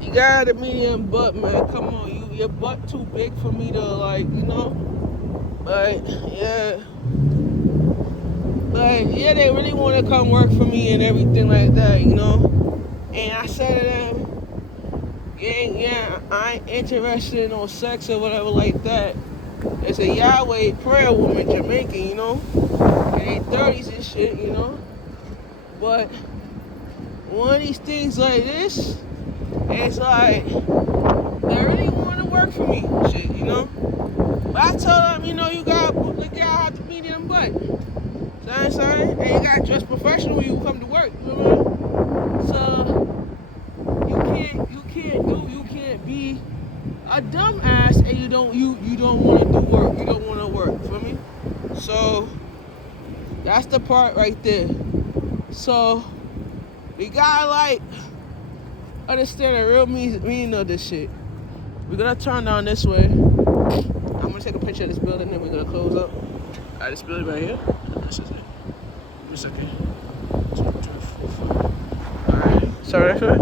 You got a medium butt, man. Come on, your butt too big for me to like, But yeah, they really want to come work for me and everything like that, And I said to them, I ain't interested in no sex or whatever like that. It's a Yahweh prayer woman, Jamaican, In their 30s and shit, But one of these things like this, it's like they really want to work for me, shit, But I told them, you gotta have the medium butt. Saying, and you gotta dress professional when you come to work, you know what I mean? So you can't be a dumbass and you don't want to do work. You don't want to work, feel me? So that's the part right there. So we gotta like understand the real meaning of this shit. We're gonna turn down this way. I'm gonna take a picture of this building and we're gonna close up. Alright, this building right here. This is it. Just okay. 2, 3, 4, 5. Alright. Sorry for that.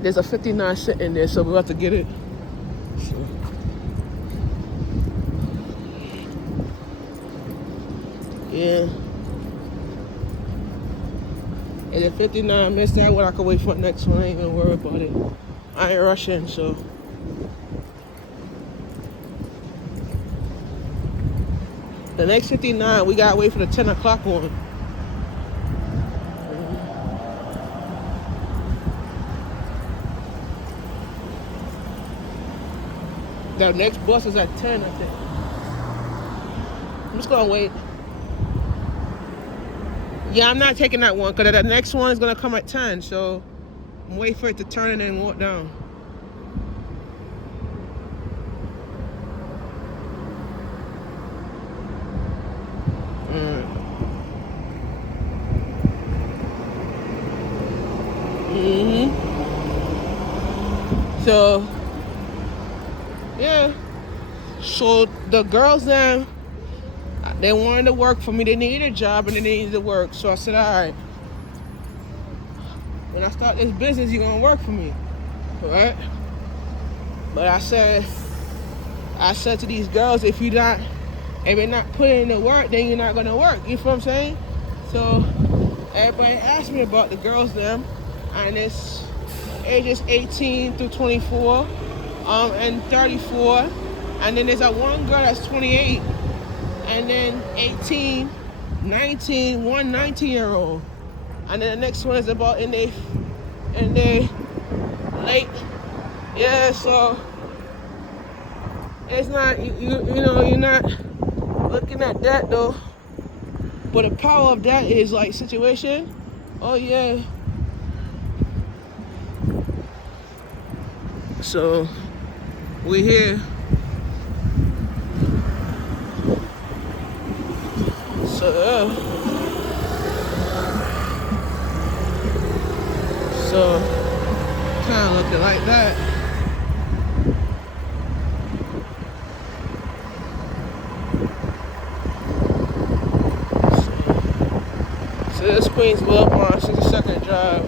There's a 59 sitting there, so we're about to get it. So. Yeah. And if 59 missed that one, I can wait for the next one. I ain't gonna worry about it. I ain't rushing, so. The next 59, we gotta wait for the 10 o'clock one. The next bus is at 10, I think. I'm just gonna wait. Yeah, I'm not taking that one because the next one is gonna come at 10, so I'm waiting for it to turn and then walk down. So yeah. So the girls then they wanted to work for me. They needed a job and they needed to work. So I said, all right. When I start this business, you're gonna work for me, right? But I said to these girls, if you're not putting in the work, then you're not gonna work. You feel what I'm saying? So everybody asked me about the girls them, and it's ages 18 through 24, and 34, and then there's one girl that's 28, and then 18, 19, one 19-year-old, and then the next one is about in their late. Yeah, so it's not you're not looking at that though. But the power of that is like situation. Oh yeah. So we're here. So kind of looking like that. So this Queensville up on 62nd Drive.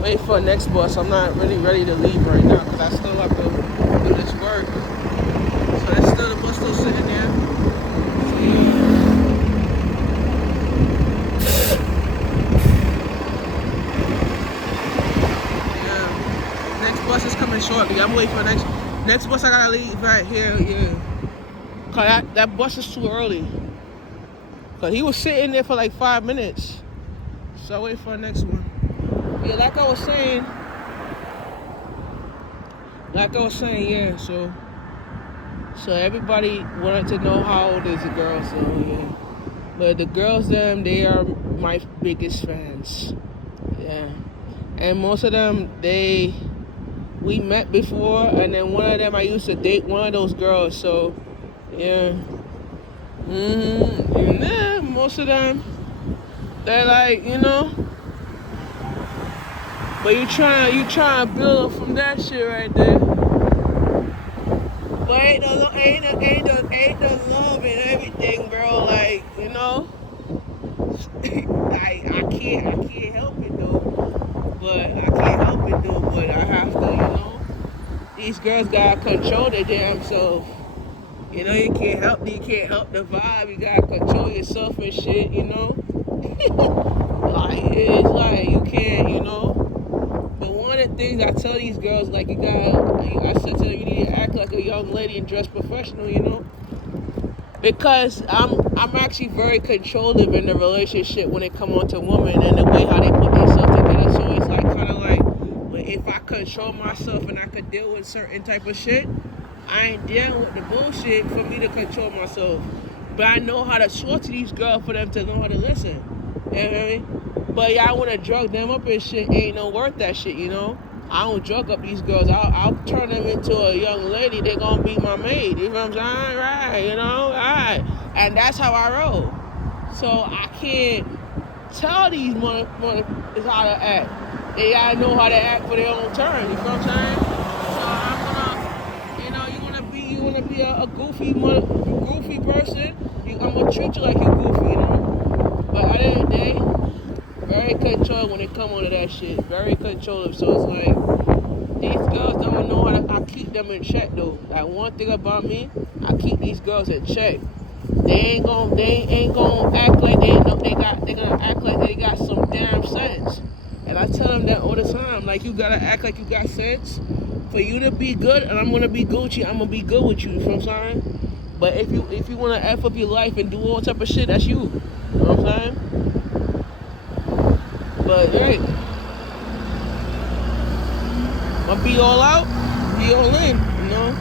Wait for the next bus. I'm not really ready to leave right now because I still have to do this work. So there's still the bus still sitting there. Yeah. Next bus is coming shortly. I'm waiting for the next bus. I gotta leave right here. Yeah. Cause that bus is too early. Cause he was sitting there for like 5 minutes. So I wait for the next one. Yeah, like I was saying, yeah, so everybody wanted to know how old is the girl, so yeah. But the girls, them, they are my biggest fans, yeah. And most of them, we met before, and then one of them, I used to date one of those girls, so, yeah. And then most of them, they're like, but you trying to build from that shit right there. But ain't the love and everything. these girls gotta control their damn self. You know, you can't help the vibe. You gotta control yourself and shit. You know, like it's like you can't. You know, but one of the things I tell these girls, like I said to them, you need to act like a young lady and dress professional. You know, because I'm actually very controlling in the relationship when it comes on to women and the way how they put themselves together. So it's like kind of like, well, if I control myself and I could deal with certain type of shit, I ain't dealing with the bullshit for me to control myself. But I know how to talk to these girls for them to know how to listen. You know what I mean? But y'all want to drug them up and shit, ain't no worth that shit, you know? I don't drug up these girls. I'll turn them into a young lady. They're going to be my maid. You know what I'm saying? Right, you know? Right. And that's how I roll. So I can't tell these motherfuckers how to act. They gotta know how to act for their own turn. You know what I'm saying? So I'm gonna, you know, you wanna be a goofy person. I'm gonna treat you like you're goofy, you know. But at the end of the day, very controlled when it come on to that shit. Very controlled. So it's like these girls don't know how to. I keep them in check though. Like one thing about me, I keep these girls in check. They ain't gonna act like they gonna act like they got some damn sense. And I tell them that all the time. Like, you gotta act like you got sense for you to be good, and I'm gonna be Gucci. I'm gonna be good with you. You know what I'm saying? But if you wanna F up your life and do all type of shit, that's you. You know what I'm saying? But hey, I'll be all out, be all in. You know,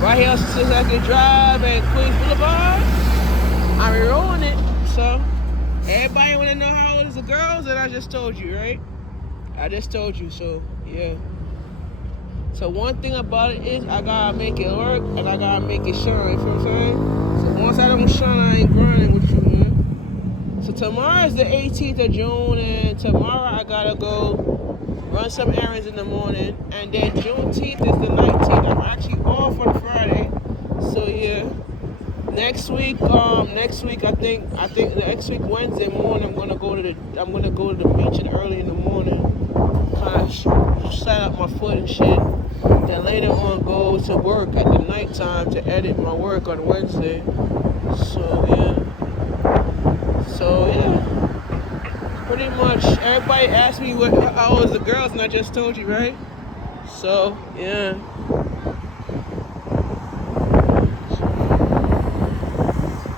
right here since I can drive and Queens Boulevard, I'm rolling it. So everybody wanna know how old is the girls, and I just told you, right? I just told you, so yeah. So one thing about it is I gotta make it work and I gotta make it shine, you know what I'm saying? So once I don't shine, I ain't grinding with you, man. So tomorrow is the 18th of June, and tomorrow I gotta go run some errands in the morning, and then Juneteenth is the 19th. I'm actually off on Friday, so yeah. Next week I think next week Wednesday morning I'm gonna go to the beach early in the morning, kind of set up my foot and shit. Then later on go to work at the nighttime to edit my work on Wednesday. So yeah, pretty much everybody asked me how old is the girls, and I just told you, right? So yeah.